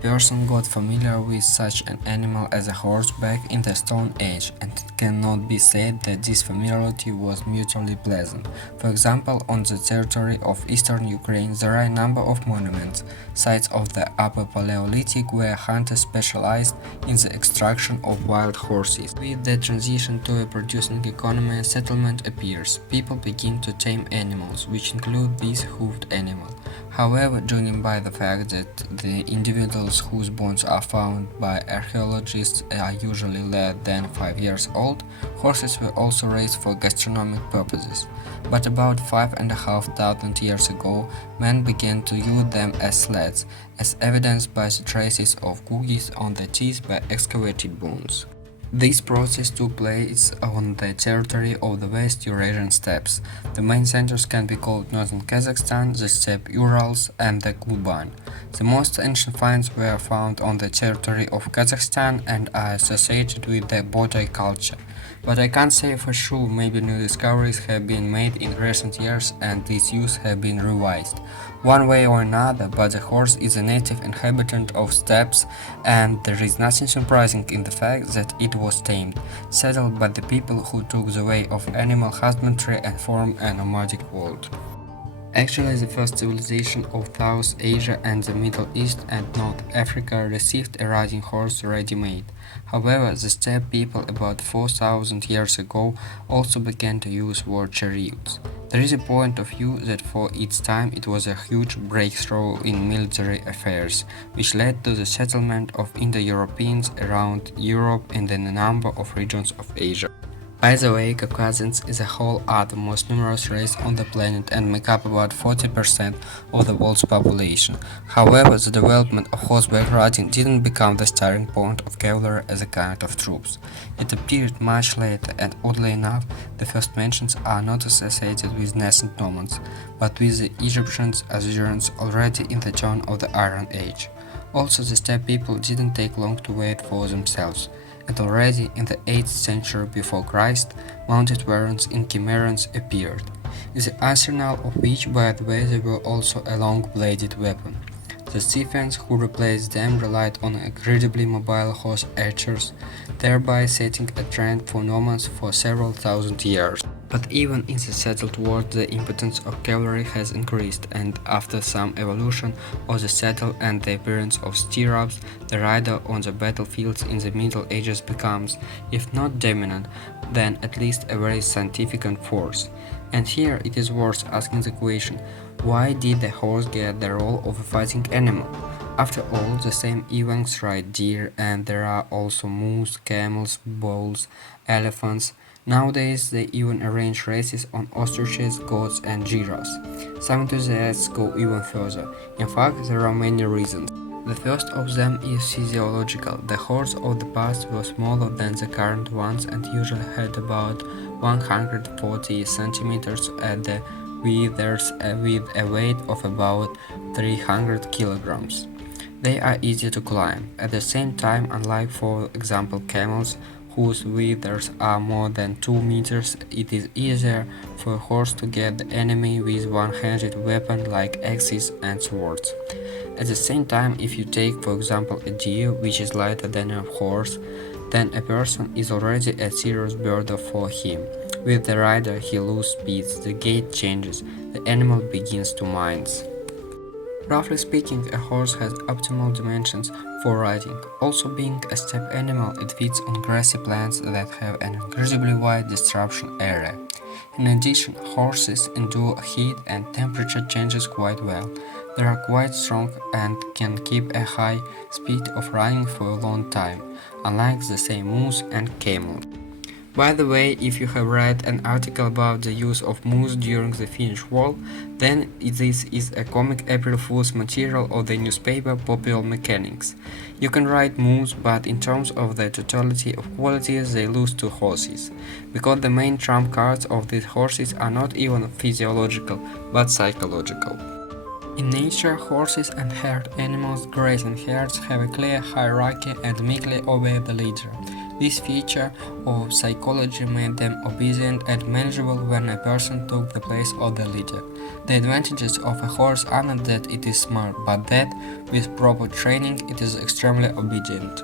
person got familiar with such an animal as a horseback in the Stone Age, and it cannot be said that this familiarity was mutually pleasant. For example, on the territory of eastern Ukraine there are a number of monuments, sites of the Upper Paleolithic where hunters specialized in the extraction of wild horses. With the transition to a producing economy, a settlement appears. People begin to tame animals, which include these hoofed animals. However, judging by the fact that the individuals whose bones are found by archaeologists are usually less than 5 years old, horses were also raised for gastronomic purposes. But about 5,500 years ago, men began to use them as sleds, as evidenced by the traces of cookies on the teeth by excavated bones. This process took place on the territory of the West Eurasian steppes. The main centers can be called northern Kazakhstan, the steppe Urals, and the Kuban. The most ancient finds were found on the territory of Kazakhstan and are associated with the Botai culture. But I can't say for sure, maybe new discoveries have been made in recent years and these use have been revised. One way or another, but the horse is a native inhabitant of steppes, and there is nothing surprising in the fact that it was tamed, settled by the people who took the way of animal husbandry and formed a nomadic world. Actually, the first civilization of South Asia and the Middle East and North Africa received a riding horse ready-made. However, the steppe people about 4,000 years ago also began to use war chariots. There is a point of view that for its time it was a huge breakthrough in military affairs, which led to the settlement of Indo-Europeans around Europe and in a number of regions of Asia. By the way, Caucasians as a whole are the most numerous race on the planet and make up about 40% of the world's population. However, the development of horseback riding didn't become the starting point of cavalry as a kind of troops. It appeared much later, and oddly enough, the first mentions are not associated with nascent Normans, but with the Egyptians Assyrians already in the dawn of the Iron Age. Also, the steppe people didn't take long to wait for themselves, and already in the 8th century before Christ, mounted warriors in Cimmerians appeared, in the arsenal of which, by the way, there were also a long-bladed weapon. The Scythians who replaced them relied on incredibly mobile horse archers, thereby setting a trend for Normans for several thousand years. But even in the settled world, the importance of cavalry has increased, and after some evolution of the saddle and the appearance of stirrups, the rider on the battlefields in the Middle Ages becomes, if not dominant, then at least a very significant force. And here it is worth asking the question, why did the horse get the role of a fighting animal? After all, the same Ewans ride deer, and there are also moose, camels, bulls, elephants. Nowadays, they even arrange races on ostriches, goats, and giraffes. Some enthusiasts go even further. In fact, there are many reasons. The first of them is physiological. The horses of the past were smaller than the current ones and usually had about 140 centimeters at the withers with a weight of about 300 kilograms. They are easy to climb. At the same time, unlike for example camels, whose withers are more than 2 meters, it is easier for a horse to get the enemy with one-handed weapon like axes and swords. At the same time, if you take for example a deer which is lighter than a horse, then a person is already a serious burden for him. With the rider he loses speed, the gait changes, the animal begins to mince. Roughly speaking, a horse has optimal dimensions for riding. Also being a steppe animal, it feeds on grassy plants that have an incredibly wide distribution area. In addition, horses endure heat and temperature changes quite well. They are quite strong and can keep a high speed of running for a long time, unlike the same moose and camel. By the way, if you have read an article about the use of moose during the Finnish War, then this is a comic April Fool's material of the newspaper Popular Mechanics. You can ride moose, but in terms of the totality of qualities they lose to horses, because the main trump cards of these horses are not even physiological, but psychological. In nature, horses and herd animals, grazing herds, have a clear hierarchy and meekly obey the leader. This feature of psychology made them obedient and manageable when a person took the place of the leader. The advantages of a horse are not that it is smart, but that, with proper training, it is extremely obedient.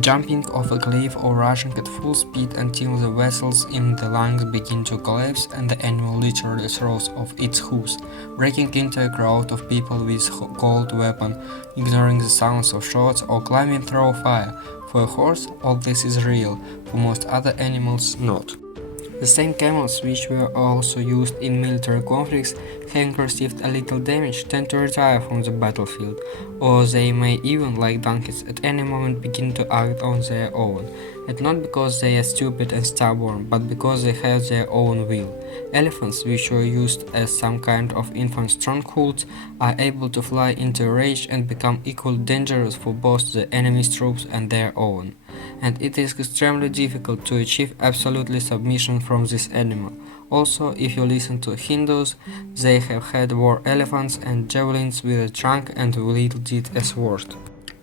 Jumping off a cliff or rushing at full speed until the vessels in the lungs begin to collapse and the animal literally throws off its hooves, breaking into a crowd of people with cold weapon, ignoring the sounds of shots, or climbing through fire. For a horse, all this is real, for most other animals, not. The same camels, which were also used in military conflicts, having received a little damage, tend to retire from the battlefield, or they may even, like donkeys, at any moment begin to act on their own, and not because they are stupid and stubborn, but because they have their own will. Elephants, which were used as some kind of infant strongholds, are able to fly into a rage and become equally dangerous for both the enemy's troops and their own. And it is extremely difficult to achieve absolutely submission from this animal. Also, if you listen to Hindus, they have had war elephants and javelins with a trunk and wielded it as sword.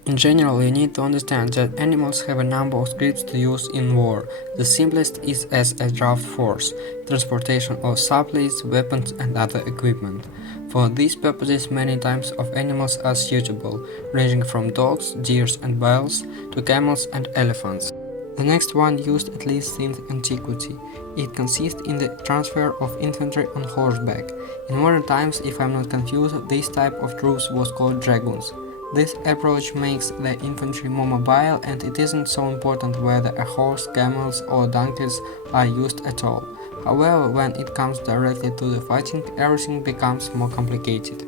In general, you need to understand that animals have a number of scripts to use in war. The simplest is as a draft force, transportation of supplies, weapons and other equipment. For these purposes, many types of animals are suitable, ranging from dogs, deer and bulls to camels and elephants. The next one used at least since antiquity. It consists in the transfer of infantry on horseback. In modern times, if I'm not confused, this type of troops was called dragoons. This approach makes the infantry more mobile, and it isn't so important whether a horse, camels or donkeys are used at all. However, when it comes directly to the fighting, everything becomes more complicated.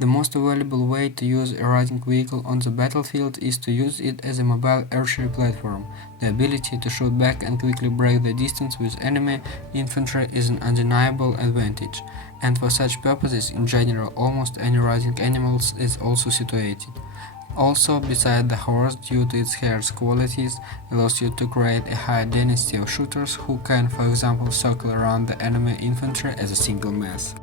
The most valuable way to use a riding vehicle on the battlefield is to use it as a mobile archery platform. The ability to shoot back and quickly break the distance with enemy infantry is an undeniable advantage, and for such purposes in general almost any riding animal is also situated. Also, beside the horse, due to its hair's qualities, allows you to create a high density of shooters who can, for example, circle around the enemy infantry as a single mass.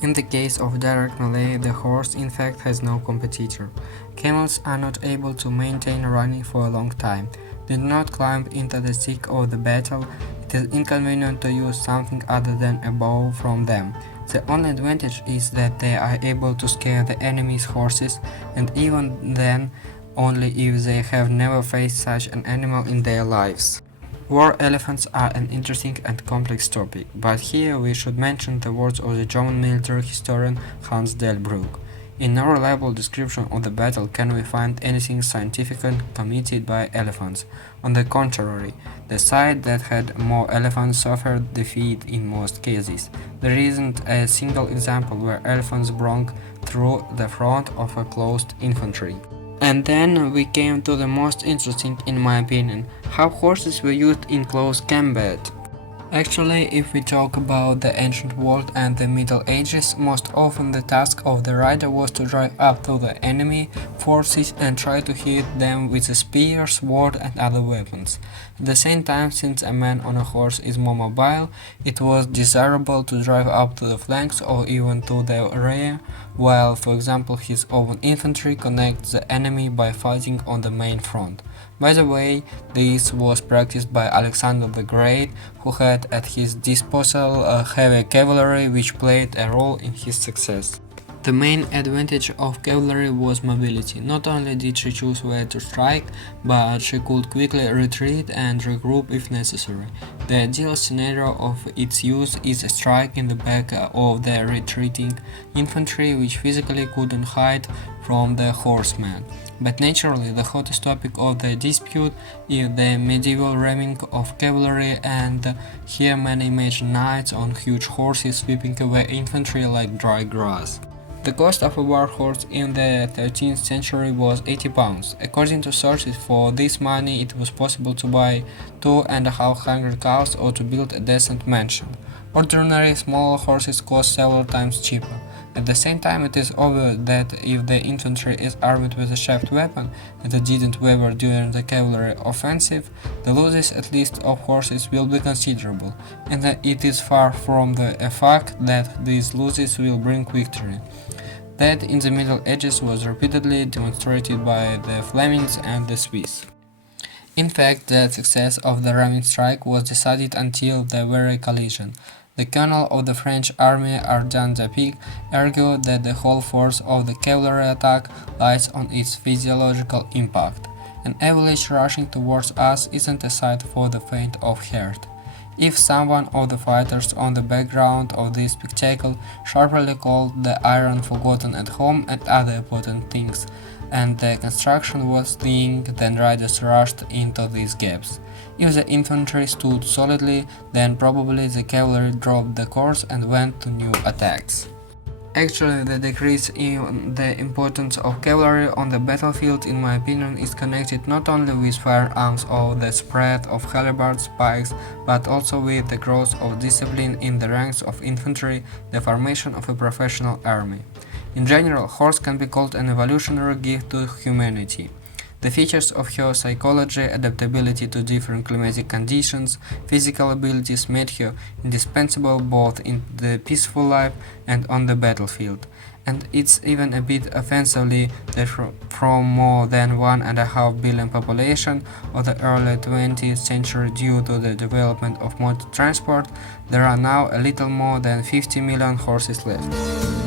In the case of direct melee, the horse in fact has no competitor. Camels are not able to maintain running for a long time. They do not climb into the thick of the battle. It is inconvenient to use something other than a bow from them. The only advantage is that they are able to scare the enemy's horses, and even then only if they have never faced such an animal in their lives. War elephants are an interesting and complex topic, but here we should mention the words of the German military historian Hans Delbrück. In no reliable description of the battle can we find anything scientifically committed by elephants. On the contrary, the side that had more elephants suffered defeat in most cases. There isn't a single example where elephants broke through the front of a closed infantry. And then we came to the most interesting, in my opinion, how horses were used in close combat. Actually, if we talk about the ancient world and the Middle Ages, most often the task of the rider was to drive up to the enemy forces and try to hit them with a spear, sword and other weapons. At the same time, since a man on a horse is more mobile, it was desirable to drive up to the flanks or even to the rear, while, for example, his own infantry connects the enemy by fighting on the main front. By the way, this was practiced by Alexander the Great, who had at his disposal heavy cavalry which played a role in his success. The main advantage of cavalry was mobility. Not only did she choose where to strike, but she could quickly retreat and regroup if necessary. The ideal scenario of its use is a strike in the back of the retreating infantry, which physically couldn't hide from the horsemen. But naturally, the hottest topic of the dispute is the medieval ramming of cavalry, and here many imagine knights on huge horses sweeping away infantry like dry grass. The cost of a war horse in the 13th century was 80 pounds. According to sources, for this money it was possible to buy 2,500 cows or to build a decent mansion. Ordinary small horses cost several times cheaper. At the same time, it is obvious that if the infantry is armed with a sharp weapon, and it didn't waver during the cavalry offensive, the losses at least of horses will be considerable, and it is far from the fact that these losses will bring victory. That in the Middle Ages was repeatedly demonstrated by the Flemings and the Swiss. In fact, the success of the ramming strike was decided until the very collision. The colonel of the French army, Ardan Zapig, argued that the whole force of the cavalry attack lies on its physiological impact. An avalanche rushing towards us isn't a sight for the faint of heart. If someone of the fighters on the background of this spectacle sharply called the iron forgotten at home and other important things, and the construction was thin, then riders rushed into these gaps. If the infantry stood solidly, then probably the cavalry dropped the course and went to new attacks. Actually, the decrease in the importance of cavalry on the battlefield, in my opinion, is connected not only with firearms or the spread of halberds, pikes, but also with the growth of discipline in the ranks of infantry, the formation of a professional army. In general, horse can be called an evolutionary gift to humanity. The features of her psychology, adaptability to different climatic conditions, physical abilities made her indispensable both in the peaceful life and on the battlefield. And it's even a bit offensively that from more than 1.5 billion population of the early 20th century due to the development of motor transport, there are now a little more than 50 million horses left.